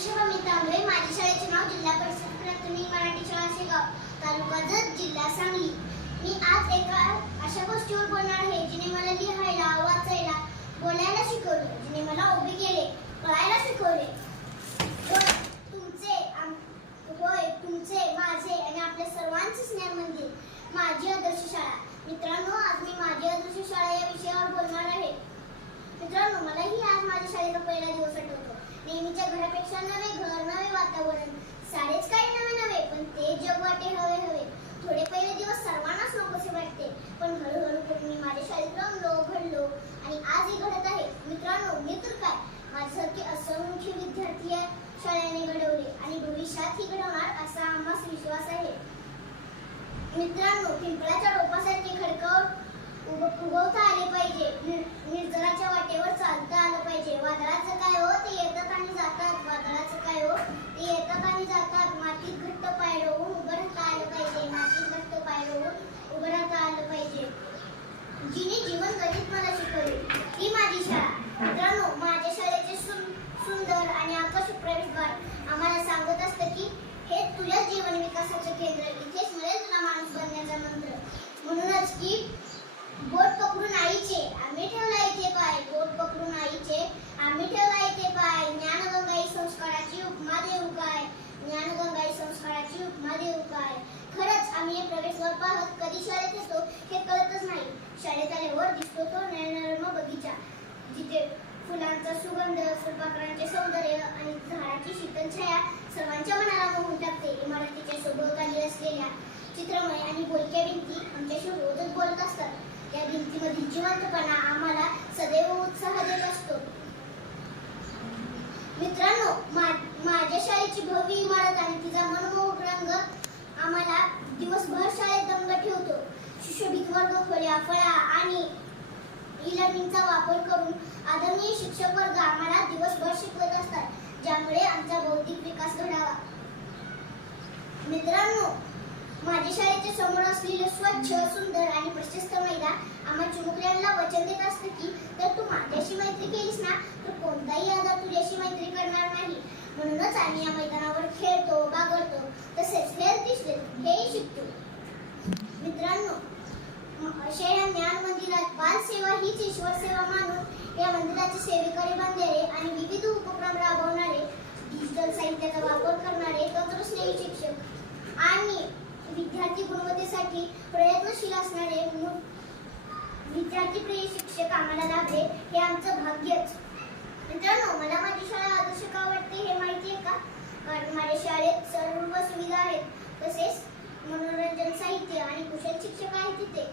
वृषभमी तांबे माझ्या शाळेचे नाव जिल्हा परिषद प्राथमिक मराठी शाळा शेगाव तालुका जत जिल्हा सांगली. मी आज एका अशा गोष्टीवर बोलणार आहे जिने मला लिहायला वाचायला बोलायला शिकवले. जिने मला उभे केले पळायला शिकवले. होय, तुमचे होय तुमचे माझे आणि आपल्या सर्वांचे स्नेह म्हणजे माझी आदर्श शाळा. मित्रांनो आज मी माझी आदर्श शाळा या विषयावर बोलणार आहे मित्रांनो मलाही आज माझ्या शाळेचा पहिला दिवस आठवतो नेहमीच्या घरापेक्षा नवे घर नवे वातावरण सारेच काही नवे नवे पण ते जग वाटे हवे हवे. थोडे पहिले दिवस सर्वांनाच नकोसे वाटते पण हळूहळू करून मी माझ्या शाळेत रमलो घडलो आणि आजही घडत आहे. मित्रांनो मी तर काय? माझ्यासारखे असंख्य विद्यार्थी या शाळेने घडवले आणि भविष्यातही घडवणार असा आम्हाला विश्वास आहे. मित्रांनो पिंपळाच्या रोपासारखे खडकावर उगवता आले पाहिजे. निर- निर्जराच्या वाटेवर चालता आलं पाहिजे. वादळाचं काय हो? ते येतात आणि जातात. वादळाचं काय हो? ते येतात आणि जातात. मातीत घट्ट पाय रोवून उभं राहता आलं पाहिजे. मातीत घट्ट पाय रोवून उभं राहता आलं पाहिजे. जिने जीवन गणित मला शिकवले ही माझी शाळा मित्रांनो माझ्या शाळेचे सुं- सुंदर आणि आकर्षक प्रवेशद्वार आम्हाला सांगत असतं की हे तुझ्या जीवन विकासाचं केंद्र इथेच मिळेल तुला माणूस बनण्याचा मंत्र म्हणूनच की बोट पकडून आईचे आम्ही ठेवला इथे पाय बोट पकडून आईचे आम्ही ठेवला इथे पाय ज्ञानगंगाई संस्काराची उपमा देऊ काय ज्ञानगंगाई संस्काराची उपमा देऊ काय खरंच आम्ही हे कधी शाळेत येतो हे कळतच नाही. शाळेत आल्यावर दिसतो तो नयनरम्य बगीचा जिथे फुलांचा सुगंध फुलपाखरांचे सौंदर्य आणि झाडाची शीतल छाया सर्वांच्या मनाला मोहून टाकते. इमारतीच्या सभोवताली असलेल्या चित्रमय आणि बोलक्या भिंती आमच्याशी रोजच बोलत असतात. या भिंतीमधील जिवंतपणा आम्हाला सदैव उत्साह देत असतो. मित्रांनो माझ्या शाळेची भव्य इमारत आणि तिचा मनमोहक आम्हाला दिवसभर शाळेत दंग ठेवतो. सुशोभित वर्ग खोल्या फळा आणि ई लर्निंगचा वापर करून आदरणीय शिक्षक वर्ग आम्हाला दिवसभर शिकवत असतात ज्यामुळे आमचा बौद्धिक विकास घडावा. मित्रांनो माझ्या शाळेच्या समोर असलेले स्वच्छ सुंदर आणि प्रशस्त मैदान आम्हा चिमुकल्यांना वचन देत असते की तर तू माझ्याशी मैत्री केलीस ना तर कोणताही आजार तुझ्याशी मैत्री करणार नाही. म्हणूनच आम्ही या मैदानावर खेळतो बागडतो. तसेच मित्रांनो या ज्ञान मंदिरात बाल सेवा हीच ईश्वर सेवा मानून या मंदिराचे सेवेकरी बनणारे आणि विविध उपक्रम राबवणारे डिजिटल साहित्याचा वापर करणारे तंत्रस्नेही शिक्षक आणि विद्यार्थी गुणवत्तेसाठी प्रयत्नशील असणारे विद्यार्थी प्रिय शिक्षक आम्हाला लाभले हे आमचं भाग्यच. मित्रांनो मला माझी शाळा आदर्श का वाटते हे माहिती आहे का? कारण माझ्या शाळेत सर्व सुविधा आहेत. तसेच मनोरंजन साहित्य आणि कुशल शिक्षक आहेत तिथे.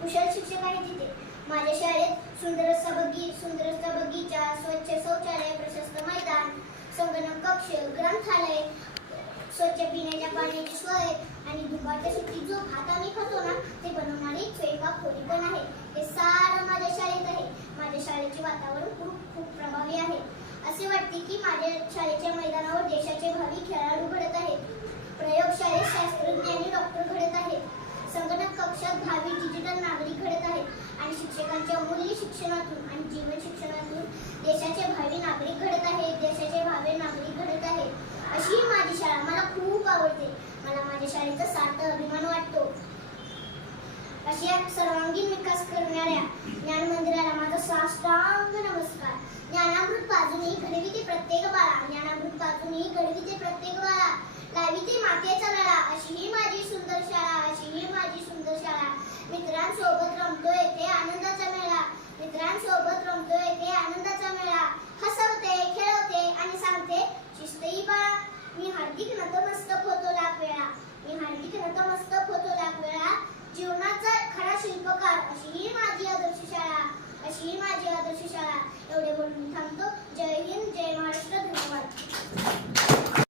कुशल शिक्षक आहेत तिथे. माझ्या शाळेत सुंदर असा बगी सुंदर असा बगीचा स्वच्छ शौचालय प्रशस्त मैदान संगणक कक्ष ग्रंथालय स्वच्छ पिण्याच्या पाण्याची सोय आणि दुपारच्या सुट्टीत जो भात आम्ही खातो ना ते बनवणारी स्वयंपाक खोली पण आहे. हे सारं माझ्या शाळेत आहे. माझ्या शाळेचे वातावरण खूप खूप प्रभावी आहे. असे वाटते की माझ्या शाळेच्या मैदानावर देशाचे भावी खेळाडू घडत आहेत प्रयोगशाळेत शास्त्रज्ञ आणि डॉक्टर घडत आहेत संगणक कक्षात भावी डिजिटल नागरिक घडत आहेत आणि शिक्षकांच्या मूल्य शिक्षणातून आणि जीवन शिक्षणातून देशाचे भावी नागरिक घडत आहेत देशाचे भावी नागरिक घडत आहेत अशी ही माझी शाळा मला खूप आवडते यांचा सार्थ अभिमान वाटतो. अशा सर्वांगीण विकास करणाऱ्या ज्ञान मंदिराला माझा साष्टांग नमस्कार. ज्ञानामृत पाजूनही घडविते प्रत्येक बाळा. ज्ञानामृत पाजूनही घडविते प्रत्येक बाळा. लावी ते मातेचा लढा अशी ही माझी सुंदर शाळा अशी ही माझी सुंदर शाळा. मित्रांसोबत रमतो येथे आनंदाचा मेळा. मित्रांसोबत रमतो येथे आनंदाचा मेळा. हसवते खेळवते आणि सांगते शिस्तही बाळा. मी हार्दिक नतमस्तक होतो लाख वेळा मी हार्दिक नतमस्तक होतो लाख वेळा जीवनाचा खरा शिल्पकार अशी ही माझी आदर्श शाळा अशी ही माझी आदर्श शाळा. एवढे बोलून थांबतो. जय हिंद जय महाराष्ट्र धन्यवाद.